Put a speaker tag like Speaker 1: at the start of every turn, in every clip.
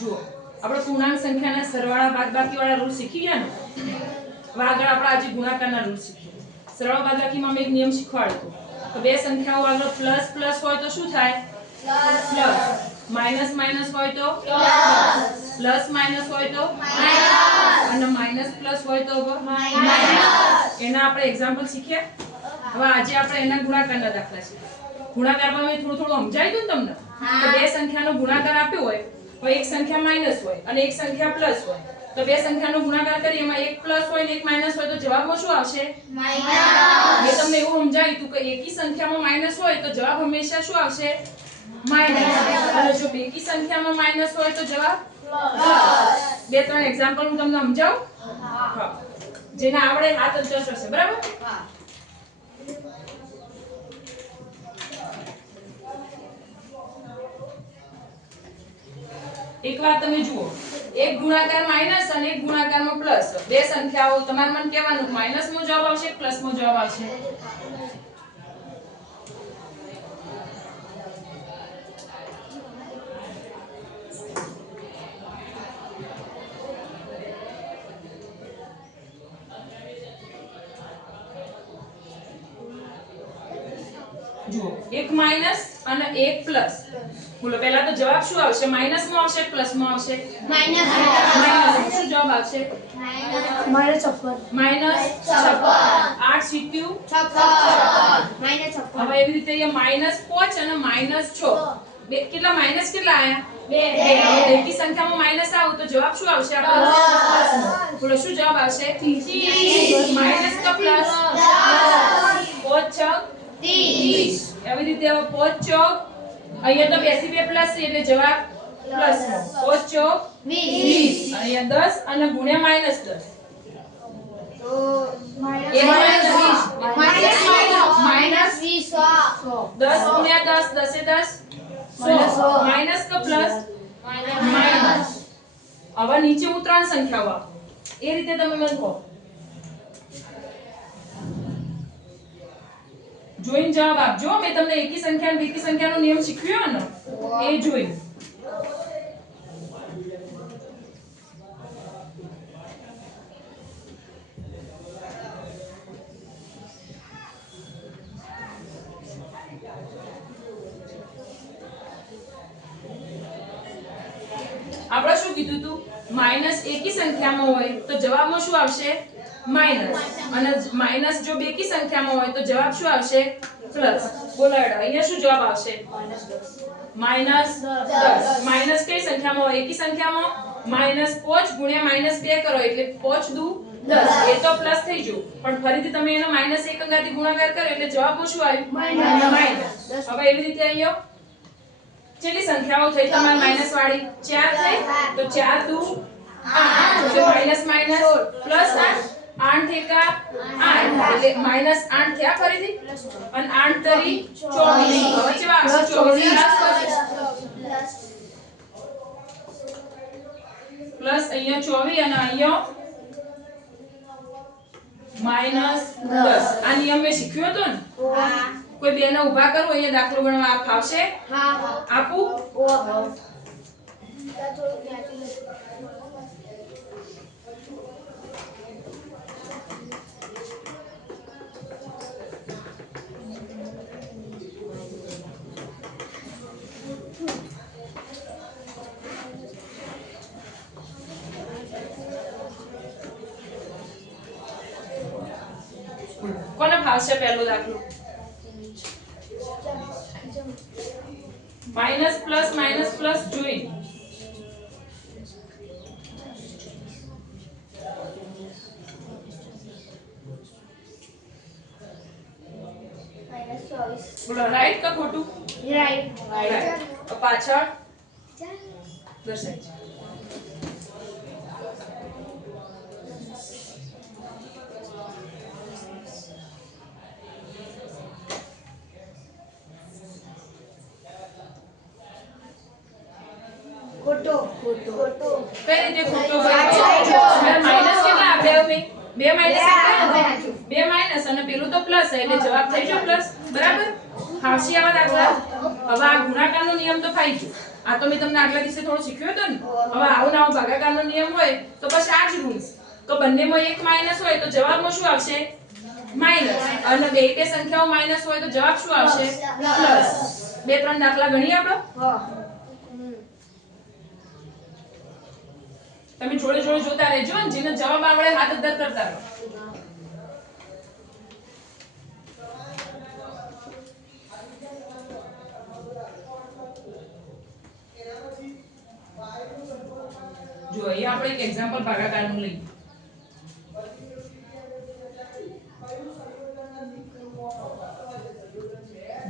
Speaker 1: જુઓ આપણે પૂર્ણાંક સંખ્યાના સરવાળા બાદબાકી વાળા રૂલ શીખી ગયા ને? આગળ આપણે આજે ગુણાકારના રૂલ શીખીએ સરવાળા બાદબાકીમાં મેં એક નિયમ શીખવાડ્યો તો બે સંખ્યાઓ આગળ પ્લસ પ્લસ હોય તો શું થાય? પ્લસ માઇનસ માઇનસ હોય તો? પ્લસ માઇનસ હોય તો? અને માઇનસ પ્લસ હોય તો એના આપણે એક્ઝામ્પલ શીખ્યા? હવે આજે આપણે એના ગુણાકારના દાખલા શીખ્યા ગુણાકારમાં મેં થોડું થોડું સમજાવી દઉં તમને? તો બે સંખ્યાનો ગુણાકાર આપ્યો હોય તો એક સંખ્યા માઇનસ હોય અને એક સંખ્યા પ્લસ હોય. તો બે સંખ્યાનો ગુણાકાર કરી એમાં એક પ્લસ હોય ને એક માઇનસ હોય તો જવાબમાં શું આવશે? મેં તમને એવું સમજાવ્યું હતું કે એકી સંખ્યામાં માઇનસ હોય તો જવાબ હંમેશા શું આવશે? માઇનસ અને જો બેકી સંખ્યામાં માઇનસ હોય તો જવાબ? બે ત્રણ એક્ઝામ્પલ હું તમને સમજાવું? હા. જેને આવડે હાથ જ હશે બરાબર? એક વાત તમે જુઓ. એક ગુણાકાર માઇનસ અને એક ગુણાકારમાં પ્લસ. બે સંખ્યાઓ. તમારે મને કહેવાનું માઇનસમાં જવાબ આવશે પ્લસમાં જવાબ આવશે. જુઓ એક માઇનસ અને એક પ્લસ બોલો પહેલા તો જવાબ શું આવશે? માઇનસમાં આવશે પ્લસમાં આવશે? માઇનસ શું જવાબ આવશે?
Speaker 2: મારે છપ્પન.
Speaker 1: માઇનસ છપ્પન. આઠ સિત્યુ હવે એવી રીતે અહીંયા માઇનસ પાંચ અને માઇનસ છ. બે કેટલા માઇનસ કેટલા આયા? બે. એકી સંખ્યામાં માઇનસ આવું તો જવાબ શું આવશે? આપણો? બોલો શું જવાબ આવશે? માઇનસ કે પ્લસ 30 આવી રીતે હવે પોચ ચોક. અહીંયા તો 82 પ્લસ છે એટલે જવાબ પ્લસ પોચ ચોક. 20 અહીંયા 10 અને ગુણ્યા માઇનસ 10 તો માઇનસ 20 માઇનસ 20 10 ગુણ્યા 10 10 10 માઇનસ કે પ્લસ. માઇનસ હવે નીચે હું ત્રણ સંખ્યાઓ એ રીતે તમે લખો. જોઈને જવાબ આપજો. મેં તમને એકી સંખ્યા અને બેકી સંખ્યાનો નિયમ શીખવ્યો ને એ જોઈને આપણે શું કીધું તું? માઇનસ એકી સંખ્યામાં હોય તો જવાબમાં શું આવશે? માઇનસ અને માઇનસ જો બેકી સંખ્યામાં હોય તો જવાબ શું આવશે? પ્લસ બોલો હેડો અહીંયા શું જવાબ આવશે? માઇનસ 10 માઇનસ કઈ સંખ્યામાં હોય? એકી સંખ્યામાં? માઇનસ 5 ગુણ્યા માઇનસ બે કરો એટલે 5 દુ 10 એ તો પ્લસ થઈ ગયું. પણ ફરીથી તમે એનો માઇનસ એક અંગાથી ગુણાકાર કરો એટલે જવાબ શું આવ્યું. માઇનસ હવે એવી રીતે અહીંયા કેટલી સંખ્યાઓ થઈ? તમારી માઇનસ વાળી ચાર થઈ? તો ચાર દુ આઠ. તો માઇનસ માઇનસ પ્લસ આઠ આઠ એકા આઠ. એટલે માઇનસ આઠ થયા ફરીથી? અને આઠ તરી ચોવીસ. હવે કેવા આવશે ચોવીસ પ્લસ અહીંયા ચોવીસ અને અહીંયા માઇનસ દસ. આ નિયમ મેં શીખ્યો હતો ને? કોઈ બેને ઊભા કરો અહીંયા દાખલો ગણવા આપ. ફાવશે આપું? ફાવશે પહેલો દાખલો. માઇનસ પ્લસ માઇનસ પ્લસ જોઈ. બોલો રાઈટ કે ખોટું? રાઈટ રાઈટ પાછળ? દર્શાય છે. કઈ રીતે ખોટો માઇનસ કેટલા આપ્યા મેં બે માઇનસ બે માઇનસ અને પેલું તો પ્લસ એટલે જવાબ થઈ ગયો પ્લસ બરાબર? આવા દાખલા. હવે આ ગુણાકારનો નિયમ તો ફાઈ છે આ તો મેં તમને આગલા દિવસે થોડો શીખ્યો હતો ને. હવે આવો ને ભાગાકારનો નિયમ હોય તો પછી આ જ રૂલ્સ તો બંનેમાં એક માઇનસ હોય તો જવાબમાં શું આવશે? માઇનસ અને બે કે સંખ્યાઓ માઇનસ હોય તો જવાબ શું આવશે? પ્લસ બે ત્રણ દાખલા ગણીએ આપણે? તમે જોડે જોડે જોતા રહેજો અને જેને જવાબ આવડે હાથ અદ્ધર કરતા રહો. જો, અહીંયા આપણે એક એક્ઝામ્પલ ભાગાકારનું લઈએ.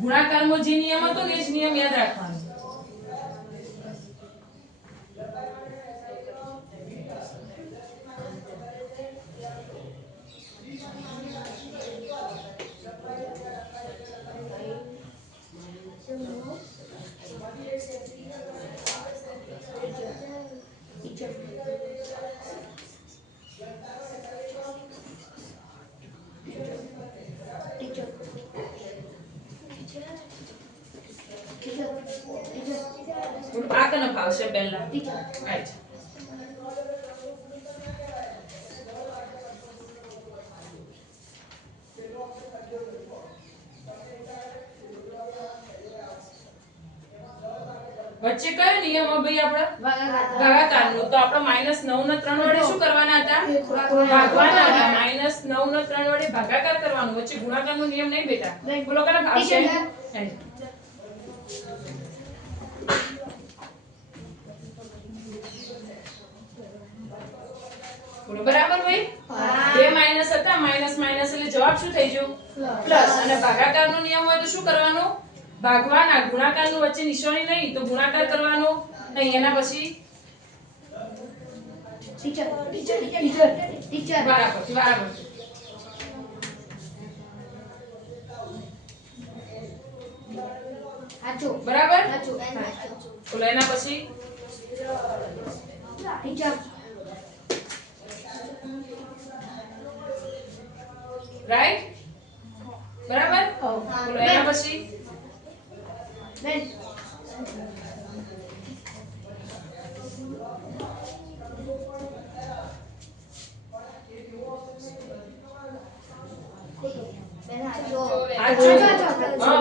Speaker 1: ગુણાકારમાં જે નિયમ હતો ને એ જ નિયમ યાદ રાખવાનો. આ કને ફાવશે પહેલા રાઈટ વચ્ચે કયો નિયમ ભાઈ આપણે? ભાગાકારનો તો આપણે માઇનસ નવ ને ત્રણ વડે શું કરવાના હતા? ભાગવાના હતા. માઇનસ નવ ને ત્રણ વડે ભાગાકાર કરવાનો. વચ્ચે ગુણાકારનો નિયમ નહીં બેટા. બોલો કરે ફાવશે Right. બોલો બરાબર ભાઈ બે માઇનસ હતા માઇનસ માઇનસ એટલે જવાબ શું થઈ ગયો? પ્લસ અને ભાગાકારનો નિયમ હોય તો શું કરવાનો? ભાગવાના. ગુણાકારનું વચ્ચે નિશાની નહીં તો ગુણાકાર કરવાનો નહીં. એના પછી? બરાબર બરાબર. બરાબર? બોલો એના પછી? રાઈટ બરાબર? બોલો એના પછી? બેન.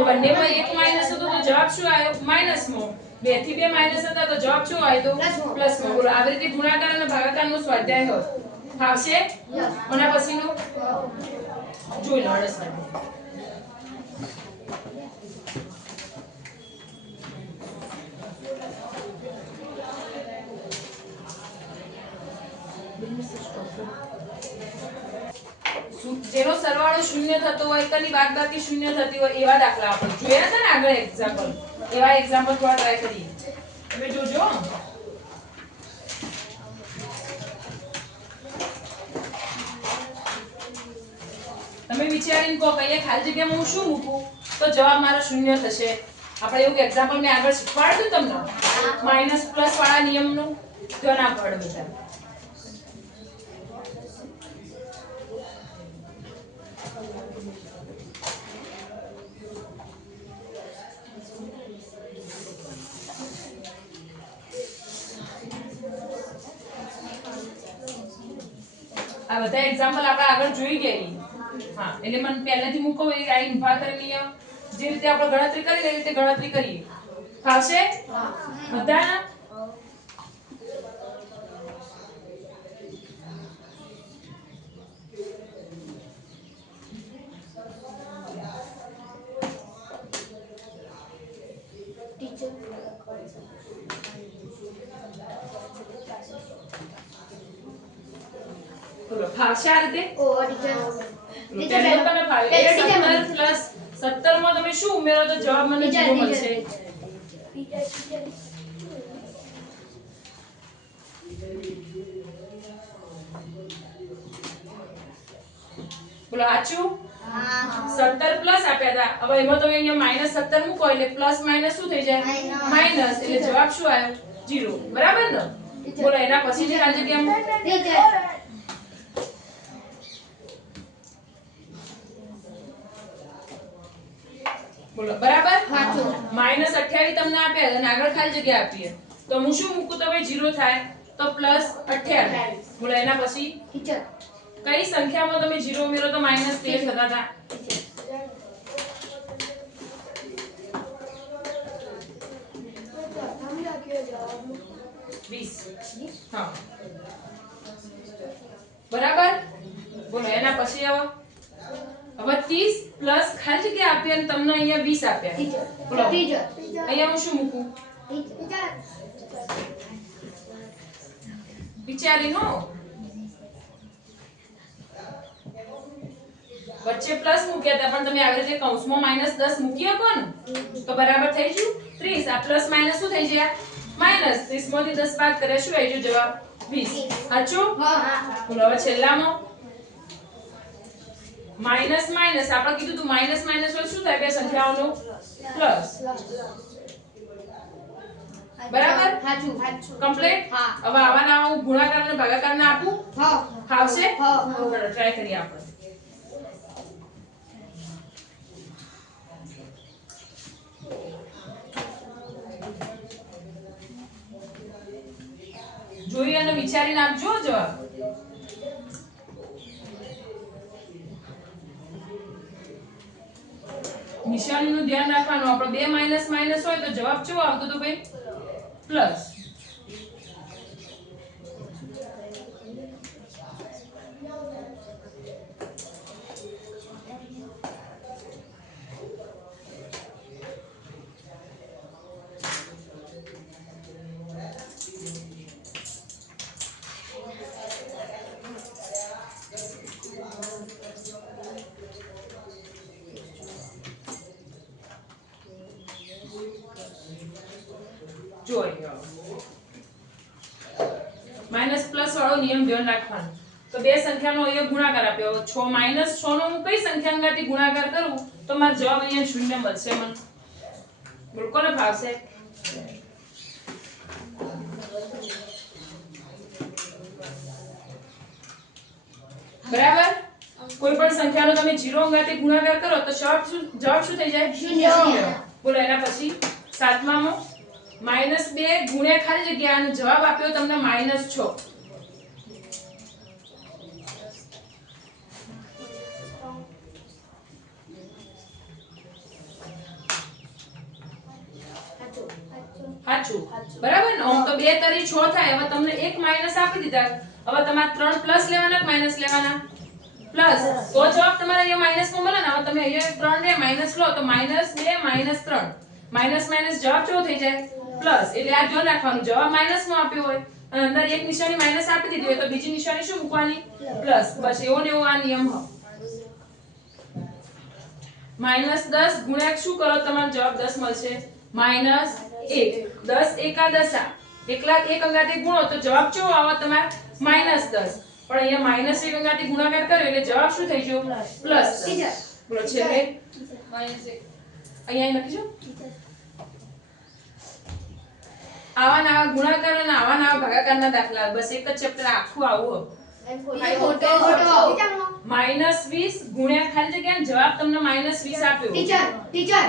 Speaker 1: બંનેમાં એક માઇનસ હતો તો જવાબ શું આવ્યો? માઇનસમાં બેથી બે માઇનસ હતા તો જવાબ શું આવ્યો? તો પ્લસમાં. બોલો આવી રીતે ગુણાકાર અને ભાગાકારનો સ્વાધ્યાય હોય. ફાવશે અને પછીનું? જોઈ લો અડસઠ જેનો સરવાળો શૂન્ય થતો હોય તેની બાદબાકી શૂન્ય થતી હોય, એવા દાખલા આપણે જોયા હતા ને આગળ એક્ઝામ્પલ એવા એક્ઝામ્પલ થોડા ટ્રાય કરીએ. તમે જોજો તમે વિચારીને કહો કે અહીંયા ખાલી જગ્યામાં હું શું મૂકું? તો જવાબ મારો શૂન્ય થશે. આપણે એવું એક્ઝામ્પલ મેં આગળ શીખવાડ્યું તમને? માઇનસ પ્લસ વાળા નિયમનું? તો ના પડે બધા. આ બધા એક્ઝામ્પલ આપણે આગળ જોઈ ગયા હા, એટલે મને પહેલેથી મૂકો એ આ ઇન્ફાતર નિયમ જે રીતે આપણે ગણતરી કરી, એ રીતે ગણતરી કરીએ. ફાવશે બધા બોલો ફાવશે આ રીતે. સત્તરમાં તમે શું ઉમેરો તો જવાબ મને zero મળશે. બોલો સાચું? સત્તર પ્લસ આપ્યા હતા. હવે એમાં તમે અહીંયા માઇનસ સત્તર મૂકો એટલે પ્લસ માઇનસ શું થઈ જાય? માઇનસ એટલે જવાબ શું આવ્યો? જીરો બરાબર ને? બોલો એના પછી જે ખાલી જગ્યામાં બોલો. બરાબર. માઇનસ અઠ્યાવીસ તમને આપ્યા અને આગળ ખાલી જગ્યા આપીએ. તો હું શું મૂકું તો ભાઈ જીરો થાય તો પ્લસ અઠ્યાવીસ. બોલો એના પછી? કઈ સંખ્યામાં તમે જીરો ઉમેરો તો માઇનસ તેર થતા હતા? બરાબર? બોલો એના પછી હવે હવે 30 પ્લસ ખાલી જગ્યા આપી અને તમને અહીંયા 20 આપ્યા
Speaker 3: ટીચર
Speaker 1: અહીંયા હું શું મૂકું? વિચારી નો વચ્ચે પ્લસ મૂક્યા હતા પણ તમે આવી રીતે કૌંસમાં માઇનસ દસ મૂકી શકો ને તો બરાબર થઈ ગયું. ત્રીસ. આ પ્લસ માઇનસ શું થઈ ગયા? માઇનસ ત્રીસમાંથી દસ બાદ કરે શું આવી જવાબ વીસ. સાચું?
Speaker 3: હા
Speaker 1: બોલો છેલ્લામાં. Minus minus. આપણે કીધું તું માઇનસ માઇનસ હોય શું થાય? બે સંખ્યાઓનું? પ્લસ. બરાબર?
Speaker 3: સાચું
Speaker 1: કમ્પ્લીટ?
Speaker 3: હા.
Speaker 1: હવે આવાના હું ગુણાકાર અને ભાગાકાર ને આપું?
Speaker 3: હા.
Speaker 1: આવશે?
Speaker 3: હા.
Speaker 1: ટ્રાય કરીએ આપણે. જોઈ અને વિચારીને આપજો જવાબ. નિશાનીનું ધ્યાન રાખવાનું. આપણે બે માઇનસ માઇનસ હોય તો જવાબ કેવો આવતો તો ભાઈ? પ્લસ જોઈ માઇનસ પ્લસ વાળો નિયમ ધ્યાન રાખવાનો. તો બે સંખ્યાનો અહીંયા ગુણાકાર આપ્યો. છ માઇનસ છ નો હું કઈ સંખ્યા ગુણાકાર કરું? તો મારો જવાબ અહીંયા શૂન્ય મળશે મને. બિલકુલ ભાવશે બરાબર? કોઈ પણ સંખ્યાનો તમે 0 અંગાથી ગુણાકાર કરો તો જવાબ શું જવાબ શું થઈ જાય?
Speaker 3: શૂન્ય.
Speaker 1: બોલો એના પછી સાતમામાં. માઇનસ બે ગુણ્યા ખાલી જગ્યા અને જવાબ આપ્યો, તમને માઇનસ છ. બરાબર તો બે તરી છ થાય. હવે તમને એક માઇનસ આપી દીધા. હવે તમારે ત્રણ પ્લસ લેવાના માઇનસ લેવાના? પ્લસ તો જવાબ તમારે અહીંયા માઇનસમાં હવે તમે અહીંયા ત્રણ માઇનસ લો, તો માઇનસ બે, માઇનસ ત્રણ. માઇનસ માઇનસ જવાબ કેવો થઈ જાય? પ્લસ એટલે આ ધ્યાન રાખવાનું જવાબ માઇનસમાં આપ્યો હોય. અંદર એક નિશાની માઇનસ આપી દીધી હોય તો બીજી નિશાની શું મૂકવાની? પ્લસ. બસ એવો ને એવો આ નિયમ હોય માઇનસ દસ ગુણ્યા શું કરો? તમારો જવાબ દસ મળશે. માઇનસ એક. દસ એકા દશા એકલા એક અંગાથી ગુણો તો જવાબ કેવો આવે તમારે? માઇનસ દસ. પણ અહીંયા માઇનસ એક અંગાથી ગુણાકાર કર્યો એટલે જવાબ શું થઈ ગયો? Plus
Speaker 3: teacher.
Speaker 1: બોલો અહીંયા લખીજો આવા નવા ગુણાકાર અને આવા નવા ભાગાકારના દાખલા. બસ એક જ ચેપ્ટર આખું આવું માઇનસ વીસ ગુણ્યા ખાલી જગ્યા જવાબ તમને માઇનસ વીસ આપ્યો.
Speaker 3: ટીચર ટીચર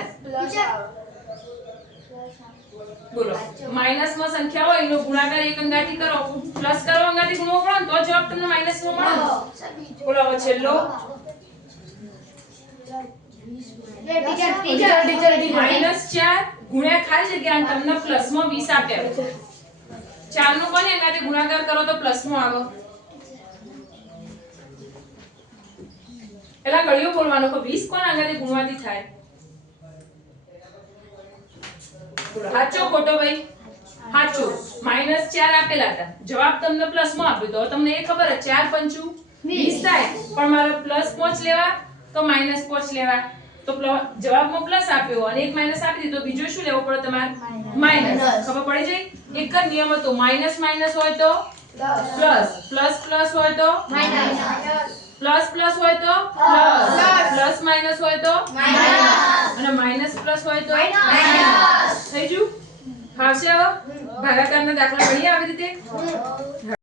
Speaker 1: બોલો. માઇનસમાં સંખ્યા હોય એનો ગુણાકાર એક અંગાથી કરો. પ્લસ કરો અંગાથી ગુણવો પડે તો જવાબ તમને માઇનસમાં મળે. બોલો. હવે છેલ્લો.
Speaker 3: ટીચર ટીચર
Speaker 1: માઇનસ ચાર. ગુણ્યા ખાલી જગ્યા તમને પ્લસમાં વીસ આપ્યા ચારનું કોને એનાથી ગુણાકાર કરો તો પ્લસમાં આવે. પેલા ગળિયો બોલવાનો કે 20 કોણ આગળ ગુણવાથી થાય? સાચો ખોટો ભાઈ. સાચો માઇનસ ચાર આપેલા હતા. જવાબ તમને પ્લસમાં આપ્યો તો. તમને એ ખબર ચાર પંચું વીસ થાય. પણ મારે પ્લસ પોચ લેવા તો માઇનસ પોચ લેવા. તો જવાબમાં પ્લસ આપ્યો અને એક માઇનસ આપી દીધો. બીજો શું લેવો પડે તમારે? માઇનસ ખબર પડી જાય એક જ નિયમ હતો. માઇનસ માઇનસ હોય તો? પ્લસ પ્લસ પ્લસ હોય તો? પ્લસ પ્લસ હોય તો? પ્લસ પ્લસ માઇનસ હોય તો? અને માઇનસ પ્લસ હોય તો? થઈ ગયું? ફાવશે હવે? ભાગાકારના દાખલા ભણીએ આવી રીતે?